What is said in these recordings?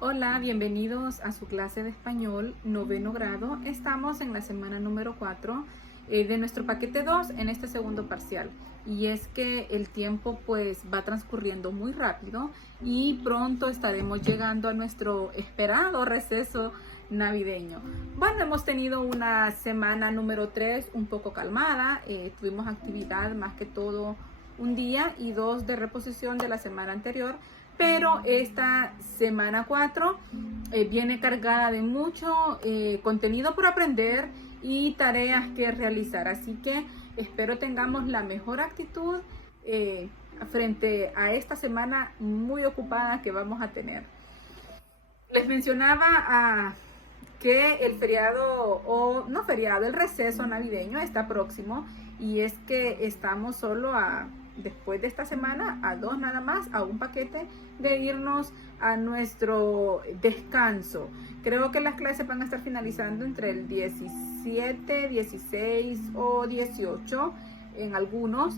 Hola, bienvenidos a su clase de español noveno grado. Estamos en la semana número 4 de nuestro paquete 2 en este segundo parcial. Y es que el tiempo pues va transcurriendo muy rápido y pronto estaremos llegando a nuestro esperado receso navideño. Bueno, hemos tenido una semana número 3 un poco calmada. Tuvimos actividad más que todo un día y 2 de reposición de la semana anterior. Pero esta semana 4 viene cargada de mucho contenido por aprender y tareas que realizar. Así que espero tengamos la mejor actitud frente a esta semana muy ocupada que vamos a tener. Les mencionaba que el feriado, o no feriado, el receso navideño está próximo, y es que estamos solo después de esta semana, a 2 nada más, a un paquete de irnos a nuestro descanso. Creo que las clases van a estar finalizando entre el 17, 16 o 18 en algunos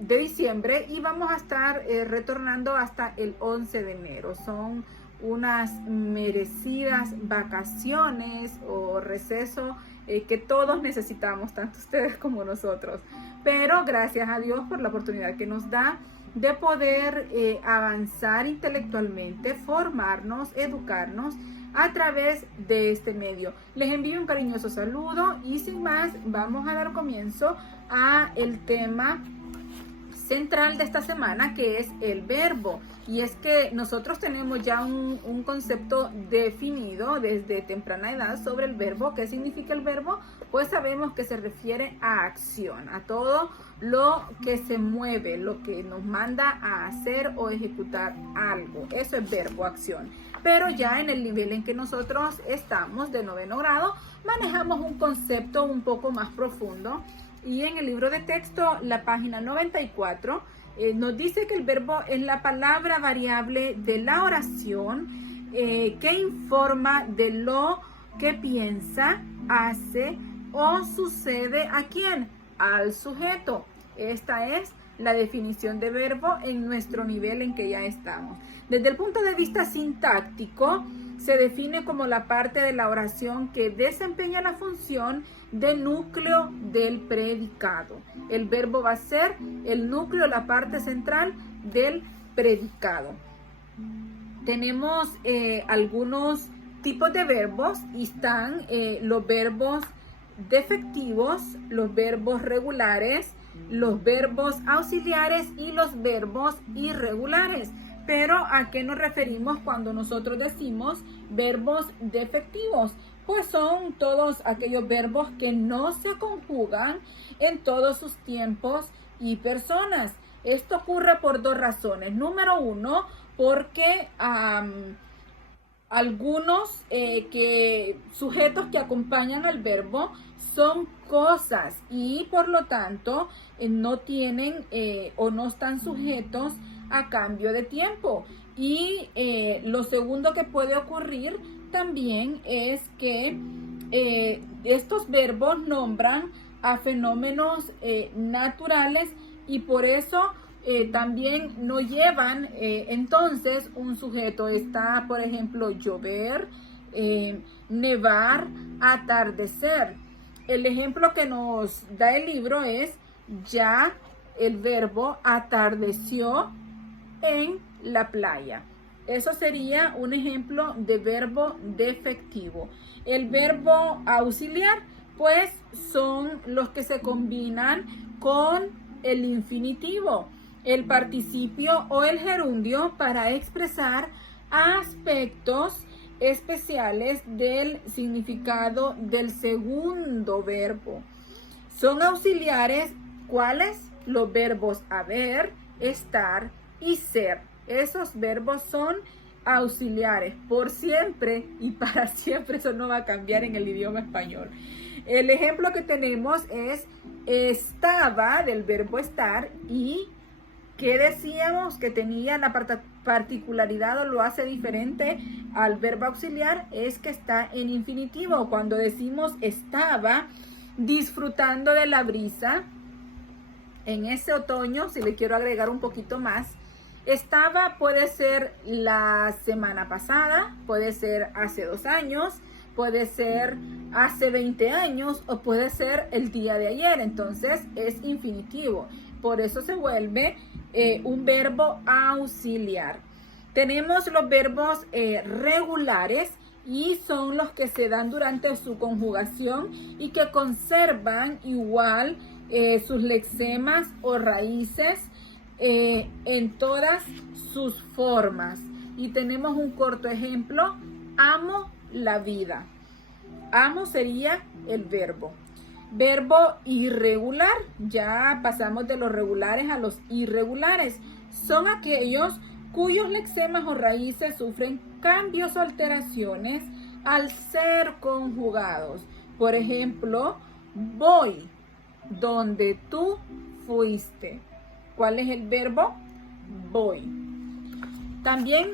de diciembre, y vamos a estar retornando hasta el 11 de enero. Son unas merecidas vacaciones o receso que todos necesitamos, tanto ustedes como nosotros. Pero gracias a Dios por la oportunidad que nos da de poder avanzar intelectualmente, formarnos, educarnos a través de este medio. Les envío un cariñoso saludo y sin más vamos a dar comienzo a el tema central de esta semana, que es el verbo. Y es que nosotros tenemos ya un concepto definido desde temprana edad sobre el verbo. ¿Qué significa el verbo? Pues sabemos que se refiere a acción, a todo lo que se mueve, lo que nos manda a hacer o ejecutar algo. Eso es verbo, acción. Pero ya en el nivel en que nosotros estamos, de noveno grado, manejamos un concepto un poco más profundo. Y en el libro de texto, la página 94, nos dice que el verbo es la palabra variable de la oración que informa de lo que piensa, hace o sucede a quién, al sujeto. Esta es la definición de verbo en nuestro nivel en que ya estamos. Desde el punto de vista sintáctico, se define como la parte de la oración que desempeña la función de núcleo del predicado. El verbo va a ser el núcleo, la parte central del predicado. Tenemos algunos tipos de verbos, y están los verbos defectivos, los verbos regulares, los verbos auxiliares y los verbos irregulares. Pero ¿a qué nos referimos cuando nosotros decimos verbos defectivos? Pues son todos aquellos verbos que no se conjugan en todos sus tiempos y personas. Esto ocurre por 2 razones. Número 1, porque algunos sujetos que acompañan al verbo son cosas y por lo tanto no tienen o no están sujetos a cambio de tiempo. Y lo segundo que puede ocurrir también es que estos verbos nombran a fenómenos naturales, y por eso también no llevan entonces un sujeto. Está, por ejemplo, llover, nevar, atardecer. El ejemplo que nos da el libro es: ya el verbo atardeció en la playa. Eso sería un ejemplo de verbo defectivo. El verbo auxiliar, pues, son los que se combinan con el infinitivo, el participio o el gerundio para expresar aspectos especiales del significado del segundo verbo. Son auxiliares, ¿cuáles? Los verbos haber, estar y ser. Esos verbos son auxiliares por siempre y para siempre. Eso no va a cambiar en el idioma español. El ejemplo que tenemos es estaba, del verbo estar, y ¿qué decíamos que tenía la particularidad o lo hace diferente al verbo auxiliar? Es que está en infinitivo. Cuando decimos estaba disfrutando de la brisa en ese otoño, si le quiero agregar un poquito más, Estaba puede ser la semana pasada, puede ser hace 2 años, puede ser hace 20 años o puede ser el día de ayer. Entonces es infinitivo. Por eso se vuelve un verbo auxiliar. Tenemos los verbos regulares y son los que se dan durante su conjugación y que conservan igual sus lexemas o raíces en todas sus formas. Y tenemos un corto ejemplo: amo la vida. Amo sería el verbo. Verbo irregular, ya pasamos de los regulares a los irregulares. Son aquellos cuyos lexemas o raíces sufren cambios o alteraciones al ser conjugados. Por ejemplo, voy donde tú fuiste. ¿Cuál es el verbo? Voy. También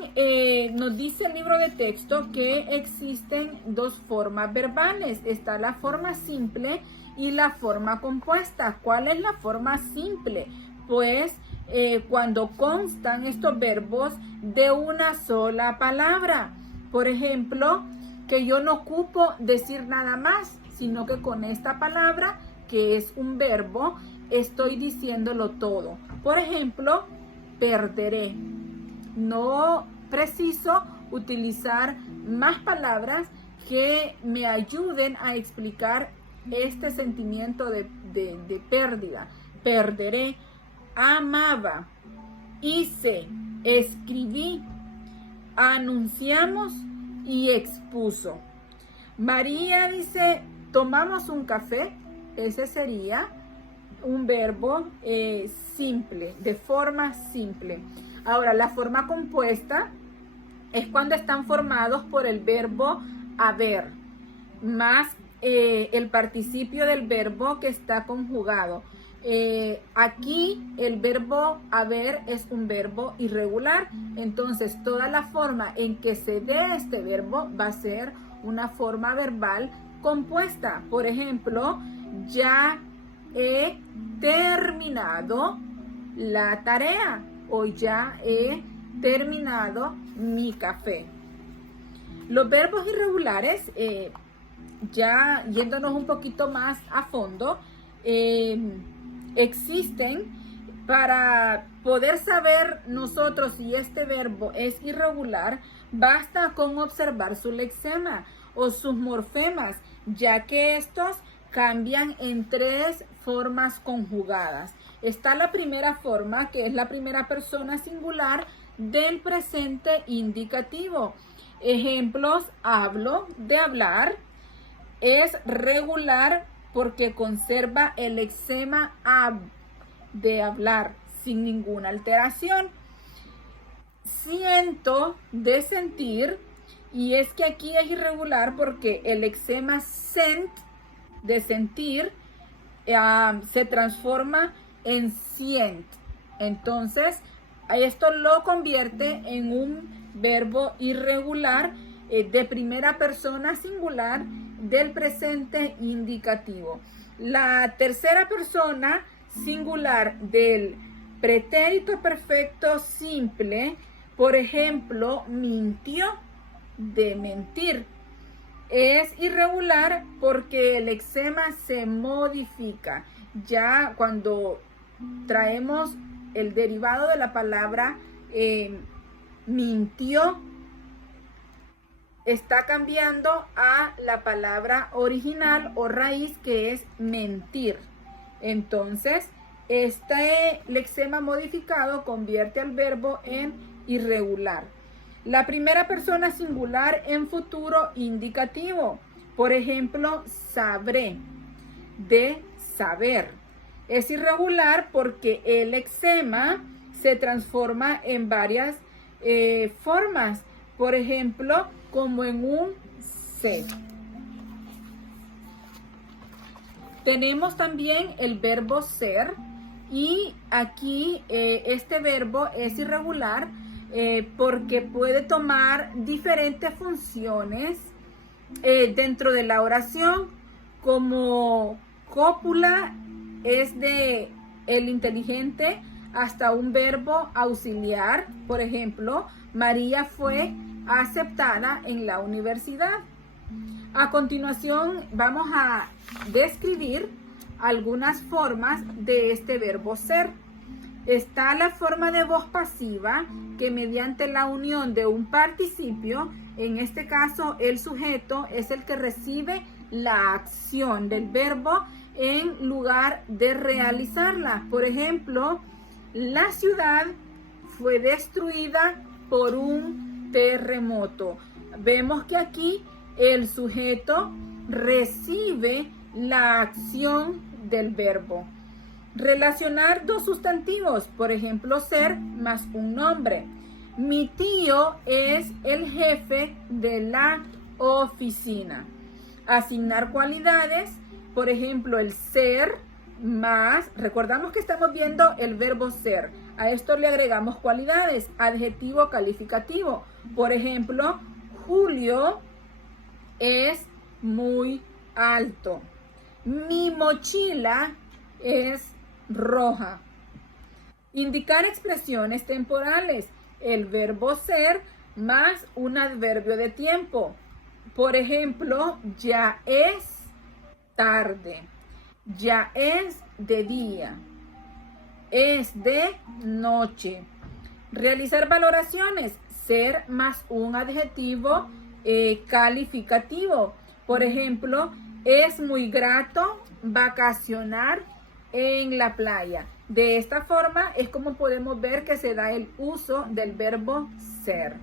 nos dice el libro de texto que existen 2 formas verbales. Está la forma simple y la forma compuesta. ¿Cuál es la forma simple? Pues cuando constan estos verbos de una sola palabra. Por ejemplo, que yo no ocupo decir nada más, sino que con esta palabra, que es un verbo, estoy diciéndolo todo. Por ejemplo, perderé. No preciso utilizar más palabras que me ayuden a explicar este sentimiento de pérdida. Perderé. Amaba, hice, escribí, anunciamos y expuso. María dice, tomamos un café. Ese sería un verbo simple, de forma simple. Ahora, la forma compuesta es cuando están formados por el verbo haber, más el participio del verbo que está conjugado. Aquí el verbo haber es un verbo irregular, entonces toda la forma en que se dé este verbo va a ser una forma verbal compuesta. Por ejemplo, ya he terminado la tarea o ya he terminado mi café. Los verbos irregulares, ya yéndonos un poquito más a fondo, existen para poder saber nosotros si este verbo es irregular. Basta con observar su lexema o sus morfemas, ya que estos cambian en 3 formas conjugadas. Está la primera forma, que es la primera persona singular del presente indicativo. Ejemplos: hablo, de hablar. Es regular porque conserva el lexema ab, de hablar, sin ninguna alteración. Siento, de sentir, y es que aquí es irregular porque el lexema sent, de sentir, se transforma en sient. Entonces, esto lo convierte en un verbo irregular de primera persona singular del presente indicativo. La tercera persona singular del pretérito perfecto simple, por ejemplo, mintió, de mentir. Es irregular porque el lexema se modifica. Ya cuando traemos el derivado de la palabra mintió, está cambiando a la palabra original o raíz, que es mentir. Entonces, este lexema modificado convierte al verbo en irregular. La primera persona singular en futuro indicativo. Por ejemplo, sabré, de saber. Es irregular porque el lexema se transforma en varias formas. Por ejemplo, como en un sé. Tenemos también el verbo ser, y aquí este verbo es irregular porque puede tomar diferentes funciones dentro de la oración, como cópula es de el inteligente, hasta un verbo auxiliar. Por ejemplo, María fue aceptada en la universidad. A continuación vamos a describir algunas formas de este verbo ser. Está la forma de voz pasiva, que mediante la unión de un participio, en este caso el sujeto es el que recibe la acción del verbo en lugar de realizarla. Por ejemplo, la ciudad fue destruida por un terremoto. Vemos que aquí el sujeto recibe la acción del verbo. Relacionar dos sustantivos, por ejemplo, ser más un nombre. Mi tío es el jefe de la oficina. Asignar cualidades, por ejemplo, el ser más, recordamos que estamos viendo el verbo ser. A esto le agregamos cualidades, adjetivo calificativo. Por ejemplo, Julio es muy alto. Mi mochila es roja. Indicar expresiones temporales. El verbo ser más un adverbio de tiempo. Por ejemplo, ya es tarde. Ya es de día. Es de noche. Realizar valoraciones. Ser más un adjetivo calificativo. Por ejemplo, es muy grato vacacionar en la playa. De esta forma es como podemos ver que se da el uso del verbo ser.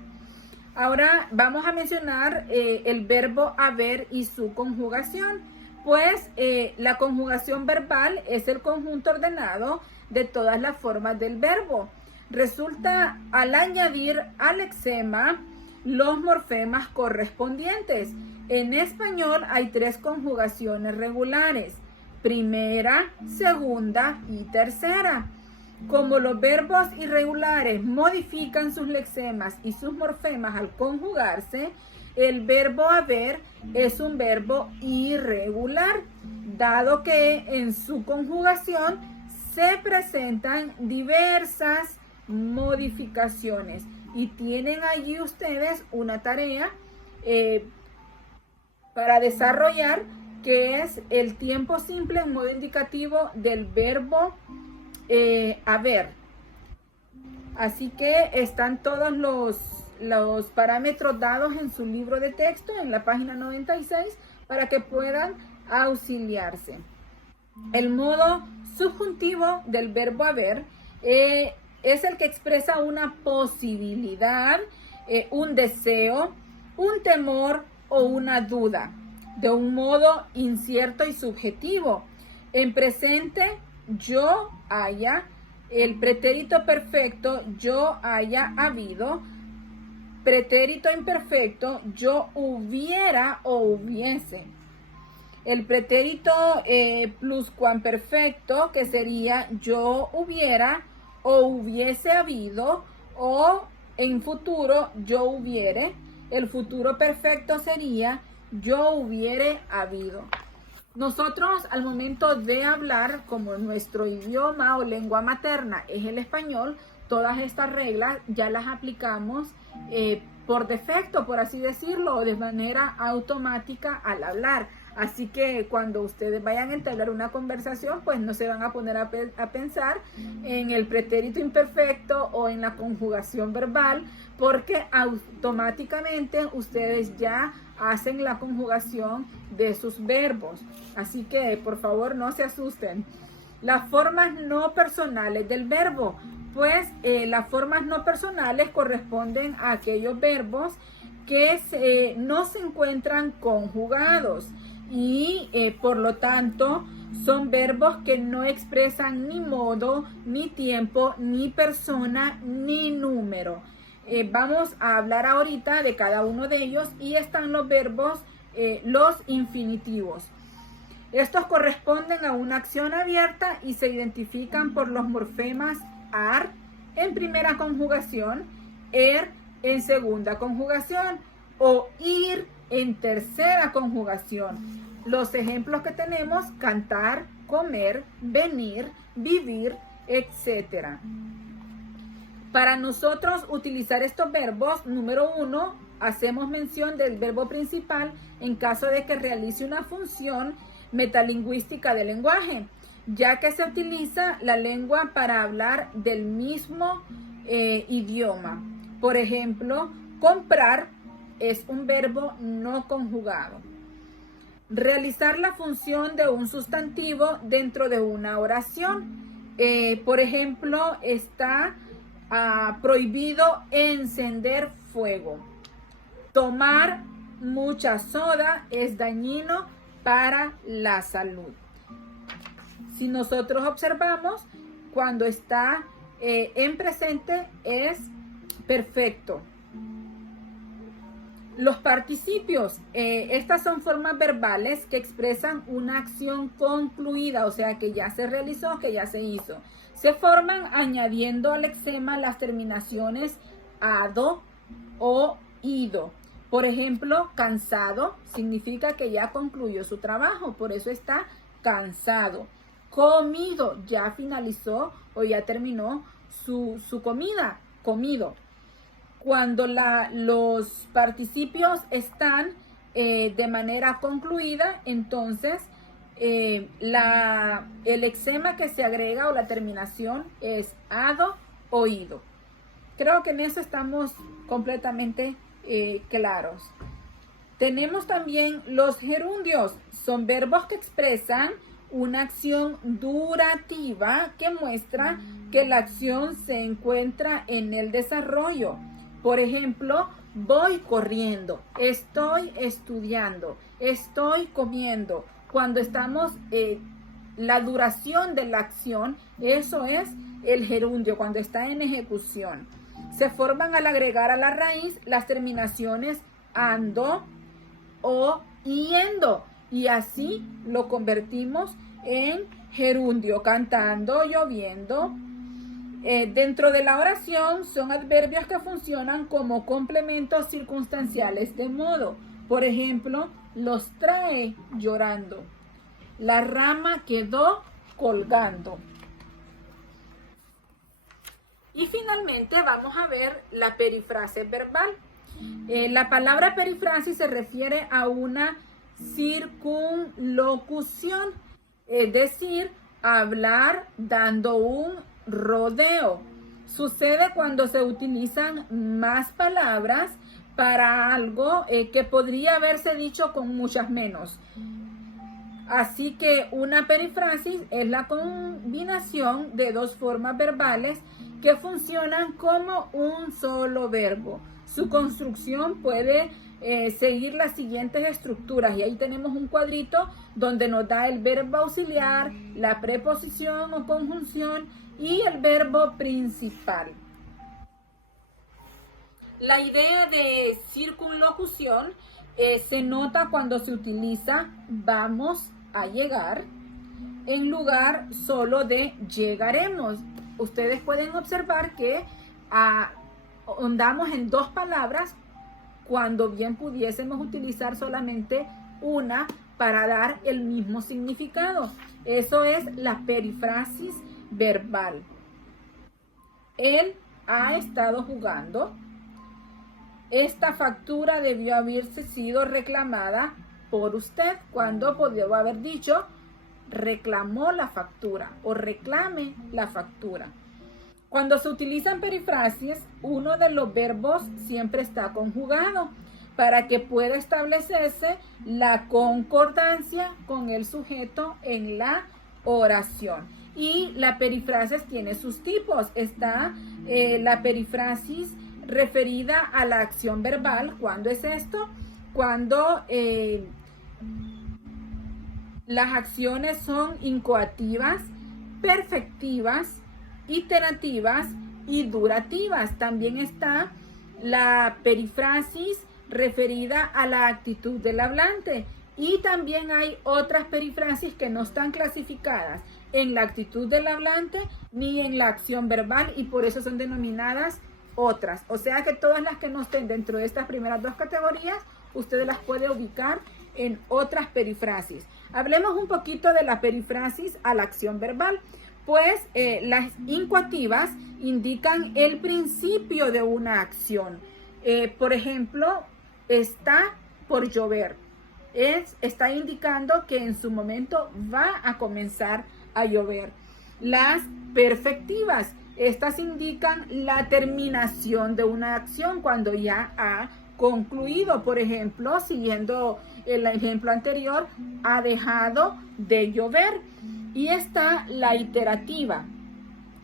Ahora vamos a mencionar el verbo haber y su conjugación. Pues la conjugación verbal es el conjunto ordenado de todas las formas del verbo. Resulta al añadir al lexema los morfemas correspondientes. En español hay 3 conjugaciones regulares: primera, segunda y tercera. Como los verbos irregulares modifican sus lexemas y sus morfemas al conjugarse, el verbo haber es un verbo irregular, dado que en su conjugación se presentan diversas modificaciones. Y tienen allí ustedes una tarea para desarrollar, que es el tiempo simple en modo indicativo del verbo haber. Así que están todos los parámetros dados en su libro de texto en la página 96 para que puedan auxiliarse. El modo subjuntivo del verbo haber es el que expresa una posibilidad, un deseo, un temor o una duda, de un modo incierto y subjetivo. En presente, yo haya, el pretérito perfecto, yo haya habido, pretérito imperfecto, yo hubiera o hubiese. El pretérito pluscuamperfecto, que sería yo hubiera o hubiese habido, o en futuro yo hubiere. El futuro perfecto sería yo hubiere habido. Nosotros al momento de hablar, como nuestro idioma o lengua materna es el español, todas estas reglas ya las aplicamos por defecto, por así decirlo, o de manera automática al hablar. Así que cuando ustedes vayan a entablar una conversación, pues no se van a poner a pensar en el pretérito imperfecto o en la conjugación verbal, porque automáticamente ustedes ya hacen la conjugación de sus verbos. Así que por favor no se asusten. Las formas no personales del verbo. Pues las formas no personales corresponden a aquellos verbos que no se encuentran conjugados y por lo tanto son verbos que no expresan ni modo, ni tiempo, ni persona, ni número. Vamos a hablar ahorita de cada uno de ellos y están los verbos, los infinitivos. Estos corresponden a una acción abierta y se identifican por los morfemas ar en primera conjugación, en segunda conjugación o ir en tercera conjugación. Los ejemplos que tenemos: cantar, comer, venir, vivir, etcétera. Para nosotros utilizar estos verbos, número 1, hacemos mención del verbo principal en caso de que realice una función metalingüística del lenguaje, ya que se utiliza la lengua para hablar del mismo idioma. Por ejemplo, comprar es un verbo no conjugado. Realizar la función de un sustantivo dentro de una oración. Por ejemplo, está prohibido encender fuego. Tomar mucha soda es dañino para la salud. Si nosotros observamos, cuando está en presente es perfecto. Los participios, estas son formas verbales que expresan una acción concluida, o sea que ya se realizó, que ya se hizo. Se forman añadiendo al lexema las terminaciones ado o ido. Por ejemplo, cansado significa que ya concluyó su trabajo, por eso está cansado. Comido, ya finalizó o ya terminó su comida, comido. Cuando los participios están de manera concluida, entonces el lexema que se agrega o la terminación es ado o ido. Creo que en eso estamos completamente claros. Tenemos también los gerundios. Son verbos que expresan una acción durativa que muestra que la acción se encuentra en el desarrollo. Por ejemplo, voy corriendo, estoy estudiando, estoy comiendo. Cuando estamos, la duración de la acción, eso es el gerundio, cuando está en ejecución. Se forman al agregar a la raíz las terminaciones ando o yendo, y así lo convertimos en gerundio, cantando, lloviendo. Dentro de la oración son adverbios que funcionan como complementos circunstanciales de modo. Por ejemplo, los trae llorando. La rama quedó colgando. Y finalmente vamos a ver la perífrasis verbal. La palabra perífrasis se refiere a una circunlocución, es decir, hablar dando un rodeo. Sucede cuando se utilizan más palabras para algo que podría haberse dicho con muchas menos. Así que una perífrasis es la combinación de dos formas verbales que funcionan como un solo verbo. Su construcción puede seguir las siguientes estructuras, y ahí tenemos un cuadrito donde nos da el verbo auxiliar, la preposición o conjunción y el verbo principal. La idea de circunlocución se nota cuando se utiliza vamos a llegar en lugar solo de llegaremos. Ustedes pueden observar que ahondamos en dos palabras cuando bien pudiésemos utilizar solamente una para dar el mismo significado. Eso es la perífrasis verbal. Él ha estado jugando. Esta factura debió haberse sido reclamada por usted, cuando podría haber dicho reclamó la factura o reclame la factura. Cuando se utilizan perífrasis, uno de los verbos siempre está conjugado para que pueda establecerse la concordancia con el sujeto en la oración. Y la perífrasis tiene sus tipos. Está la perífrasis referida a la acción verbal. ¿Cuándo es esto? Cuando las acciones son incoativas, perfectivas, iterativas y durativas. También está la perífrasis referida a la actitud del hablante, y también hay otras perífrasis que no están clasificadas en la actitud del hablante ni en la acción verbal, y por eso son denominadas otras. O sea que todas las que no estén dentro de estas primeras dos categorías, ustedes las pueden ubicar en otras perífrasis. Hablemos un poquito de la perífrasis a la acción verbal. Pues las incoativas indican el principio de una acción. Por ejemplo, está por llover. Está indicando que en su momento va a comenzar a llover. Las perfectivas, estas indican la terminación de una acción cuando ya ha concluido. Por ejemplo, siguiendo el ejemplo anterior, ha dejado de llover. Y está la iterativa.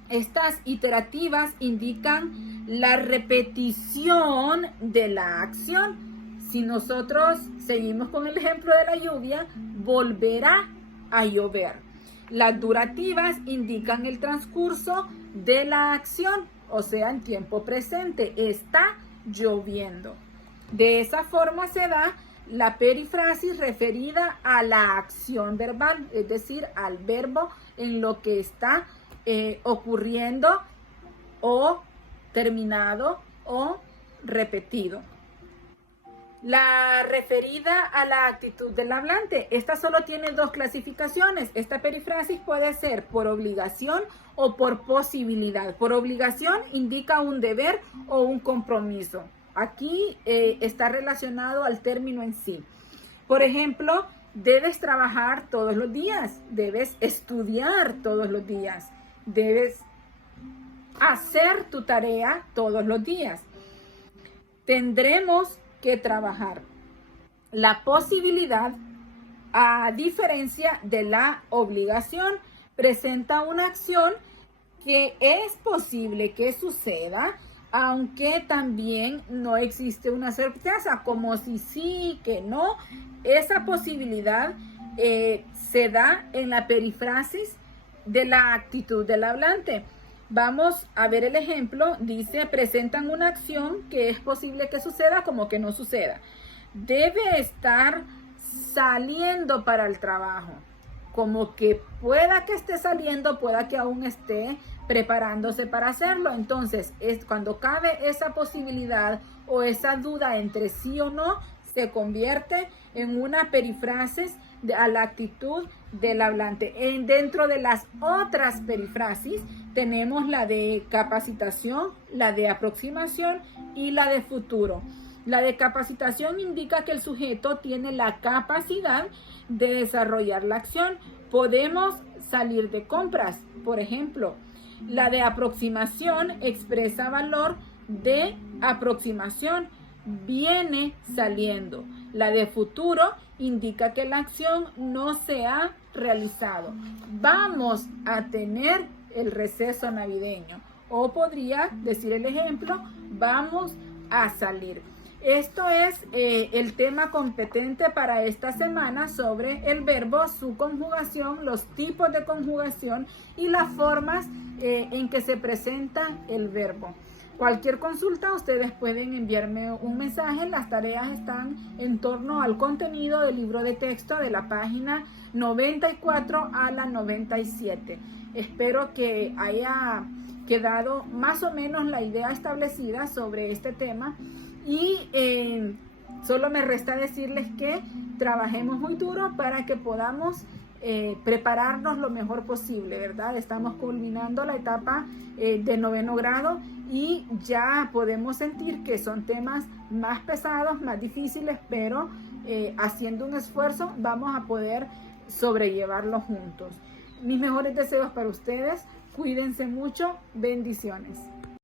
Estas iterativas indican la repetición de la acción. Si nosotros seguimos con el ejemplo de la lluvia, volverá a llover. Las durativas indican el transcurso de la acción, o sea, en tiempo presente. Está lloviendo. De esa forma se da la perífrasis referida a la acción verbal, es decir, al verbo en lo que está ocurriendo o terminado o repetido. La referida a la actitud del hablante. Esta solo tiene dos clasificaciones. Esta perífrasis puede ser por obligación o por posibilidad. Por obligación indica un deber o un compromiso. Aquí está relacionado al término en sí. Por ejemplo, debes trabajar todos los días, debes estudiar todos los días, debes hacer tu tarea todos los días. Tendremos que trabajar. La posibilidad, a diferencia de la obligación, presenta una acción que es posible que suceda, aunque también no existe una certeza, como si sí, que no. Esa posibilidad se da en la perífrasis de la actitud del hablante. Vamos a ver el ejemplo. Dice, presentan una acción que es posible que suceda como que no suceda. Debe estar saliendo para el trabajo. Como que pueda que esté saliendo, pueda que aún esté preparándose para hacerlo. Entonces, es cuando cabe esa posibilidad o esa duda entre sí o no, se convierte en una perífrasis a la actitud del hablante. Dentro de las otras perífrasis tenemos la de capacitación, la de aproximación y la de futuro. La de capacitación indica que el sujeto tiene la capacidad de desarrollar la acción. Podemos salir de compras, por ejemplo. La de aproximación expresa valor de aproximación, viene saliendo. La de futuro indica que la acción no se ha realizado. Vamos a tener el receso navideño. O podría decir el ejemplo, vamos a salir. Esto es el tema competente para esta semana sobre el verbo, su conjugación, los tipos de conjugación y las formas en que se presenta el verbo. Cualquier consulta, ustedes pueden enviarme un mensaje. Las tareas están en torno al contenido del libro de texto de la página 94 a la 97. Espero que haya quedado más o menos la idea establecida sobre este tema. Y solo me resta decirles que trabajemos muy duro para que podamos prepararnos lo mejor posible, ¿verdad? Estamos culminando la etapa de 9º grado y ya podemos sentir que son temas más pesados, más difíciles, pero haciendo un esfuerzo vamos a poder sobrellevarlo juntos. Mis mejores deseos para ustedes. Cuídense mucho. Bendiciones.